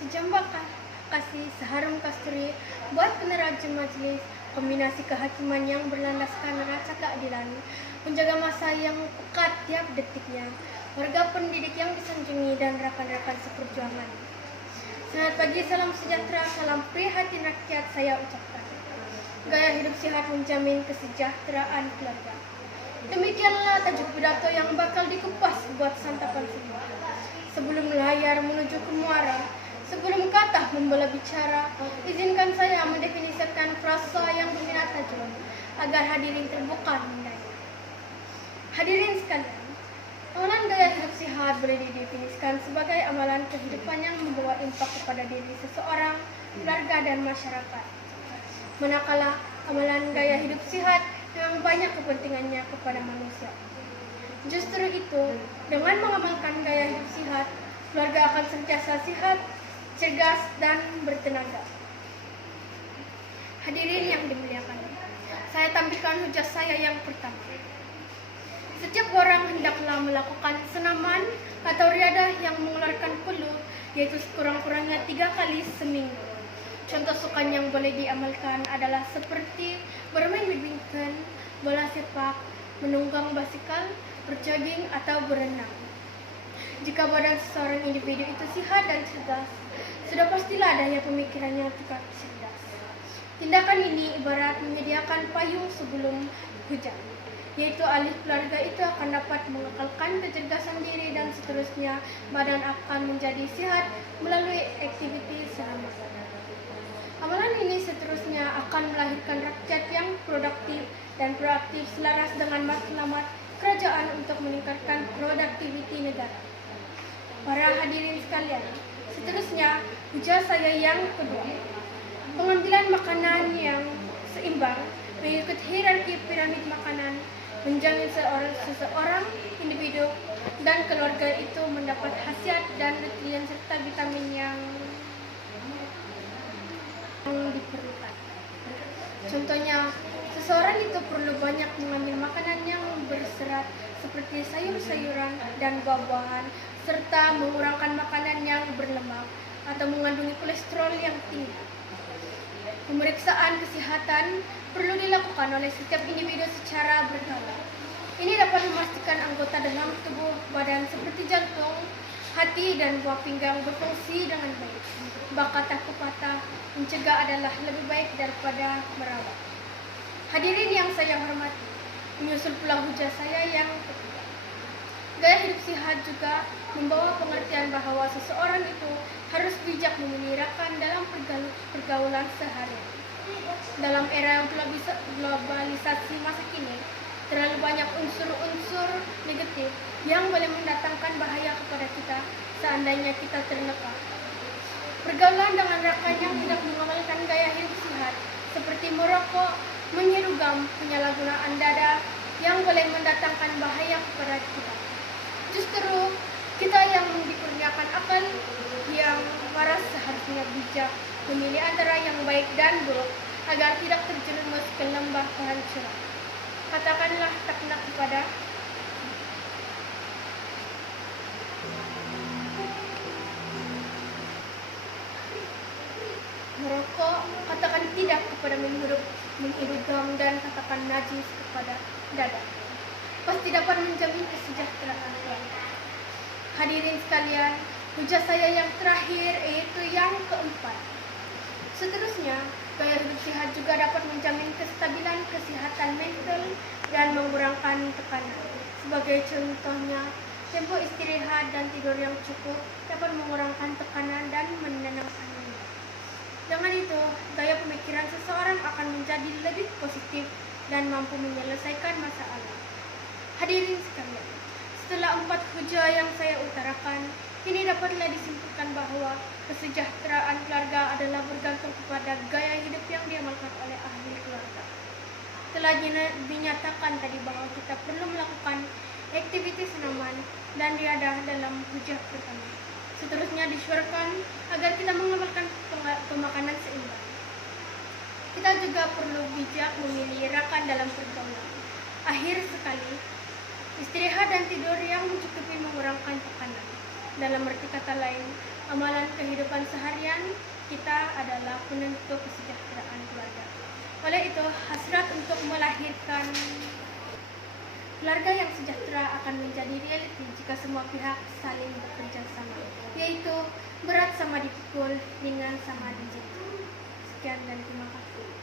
Sejambak kasih seharum kasturi buat peneraju majelis, kombinasi kehakiman yang berlandaskan rasa keadilan, penjaga masa yang pekat tiap detiknya, warga pendidik yang disanjungi dan rekan-rekan seperjuangan. Selamat pagi, salam sejahtera, salam prihatin rakyat saya ucapkan. Gaya hidup sehat menjamin kesejahteraan keluarga. Demikianlah tajuk pidato yang bakal dikupas buat santapan semua. Sebelum layar menuju ke muara, sebelum kata membelah bicara, izinkan saya mendefinisikan frasa yang berminat tajam agar hadirin terbuka mendaya. Hadirin sekalian, amalan gaya hidup sehat boleh didefinisikan sebagai amalan kehidupan yang membawa impak kepada diri seseorang, keluarga, dan masyarakat. Manakala amalan gaya hidup sehat memang banyak kepentingannya kepada manusia. Justru itu, dengan mengamalkan gaya hidup sehat, keluarga akan sentiasa sehat, cergas, dan bertenaga. Hadirin yang dimuliakan, saya tampilkan hujah saya yang pertama. Setiap orang hendaklah melakukan senaman atau riadah yang mengeluarkan peluh, yaitu sekurang-kurangnya 3 kali seminggu. Contoh sukan yang boleh diamalkan adalah seperti bermain badminton, bola sepak, menunggang basikal, berjogging, atau berenang. Jika badan seseorang individu itu sehat dan cerdas, sudah pastilah daya pemikirannya tetap cerdas. Tindakan ini ibarat menyediakan payung sebelum hujan, yaitu ahli keluarga itu akan dapat mengekalkan kecerdasan diri dan seterusnya badan akan menjadi sehat melalui aktivitas selama. Amalan ini seterusnya akan melahirkan rakyat yang produktif dan proaktif selaras dengan matlamat kerajaan untuk meningkatkan produktiviti negara. Para hadirin sekalian, seterusnya hujah saya yang kedua. Pengambilan makanan yang seimbang mengikut hierarki piramid makanan menjamin seseorang individu dan keluarga itu mendapat khasiat dan nutrien serta vitamin yang diperlukan. Contohnya, seseorang itu perlu banyak mengambil makanan yang berserat seperti sayur-sayuran dan buah-buahan, serta mengurangkan makanan yang berlemak atau mengandungi kolesterol yang tinggi. Pemeriksaan kesehatan perlu dilakukan oleh setiap individu secara berkala. Ini dapat memastikan anggota dalam tubuh badan seperti jantung, hati, dan buah pinggang berfungsi dengan baik. Kata pepatah, mencegah adalah lebih baik daripada merawat. Hadirin yang saya hormati, menyusul pula hujah saya yang ketiga. Gaya hidup sehat juga membawa pengertian bahwa seseorang itu harus bijak memilih rekan dalam pergaulan sehari-hari. Dalam era globalisasi masa kini, terlalu banyak unsur-unsur negatif yang boleh mendatangkan bahaya kepada kita seandainya kita terleka. Pergaulan dengan rekan yang tidak mengamalkan gaya hidup sehat seperti merokok, menyerugam, penyalahgunaan dada yang boleh mendatangkan bahaya kepada kita. Justru kita yang dikurniakan akal yang waras seharusnya bijak memilih antara yang baik dan buruk agar tidak terjerumus ke lembah kehancuran. Katakanlah taknak kepada merokok, katakan tidak kepada menghidupkan, dan katakan najis kepada dada. Pasti dapat menjamin kesejahteraan keluarga. Hadirin sekalian, hujah saya yang terakhir yaitu yang keempat. Seterusnya, gaya hidup sehat juga dapat menjamin kestabilan kesehatan mental dan mengurangkan tekanan. Sebagai contohnya, tempo istirahat dan tidur yang cukup dapat mengurangkan tekanan dan menenangkan diri. Dengan itu, gaya pemikiran seseorang akan menjadi lebih positif dan mampu menyelesaikan masalah. Hadirin sekalian, setelah 4 hujah yang saya utarakan, ini dapatlah disimpulkan bahwa kesejahteraan keluarga adalah bergantung kepada gaya hidup yang diamalkan oleh ahli keluarga. Telah dinyatakan tadi bahwa kita perlu melakukan aktivitas senaman dan riadah dalam hujah pertama. Seterusnya disyaratkan agar kita mengamalkan pemakanan seimbang. Kita juga perlu bijak memilih rekan dalam pergaulan. Akhir sekali, istirahat dan tidur yang mencukupi mengurangkan tekanan. Dalam arti kata lain, amalan kehidupan seharian kita adalah penentu kesejahteraan keluarga. Oleh itu, hasrat untuk melahirkan keluarga yang sejahtera akan menjadi realiti jika semua pihak saling bekerja sama, yaitu berat sama dipikul, ringan sama dijit. Sekian dan terima kasih.